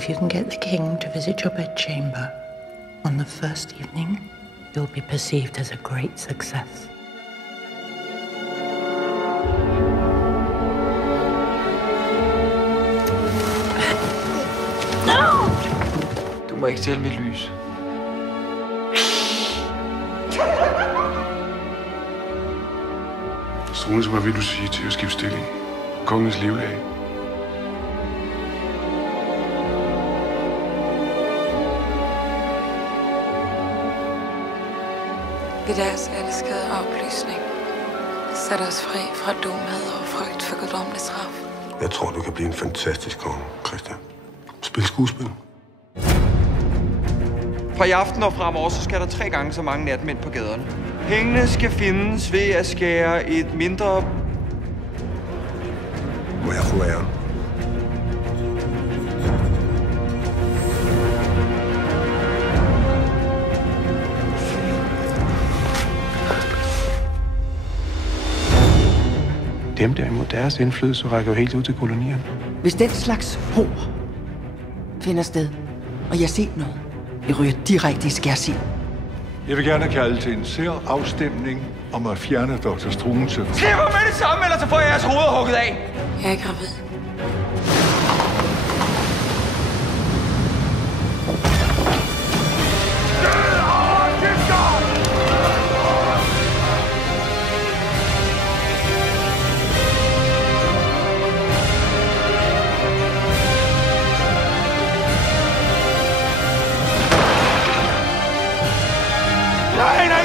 If you can get the king to visit your bedchamber on the first evening, you'll be perceived as a great success. Du må ikke stjæle mit lys. Struense, hvad vil du sige til at skifte stilling? Kongens livlag. Ved deres elskede oplysning sæt os fri fra dumhed og frygt for guddommelig straf. Jeg tror, du kan blive en fantastisk konge, Christian. Spil skuespil. Fra i aften og fremover, så skal der 3 gange så mange natmænd på gaderne. Pengene skal findes ved at skære et mindre... Må jeg få æren? Dem derimod, deres indflydelse rækker jo helt ud til kolonierne. Hvis den slags hår finder sted, og jeg ser noget, jeg ryger direkte i skærsild. Jeg vil gerne kalde til en særafstemning om at fjerne Dr. Struense. Slip mig med det samme, ellers så får jeg jeres hoveder hugget af! Jeg er gravid. Nej, nej!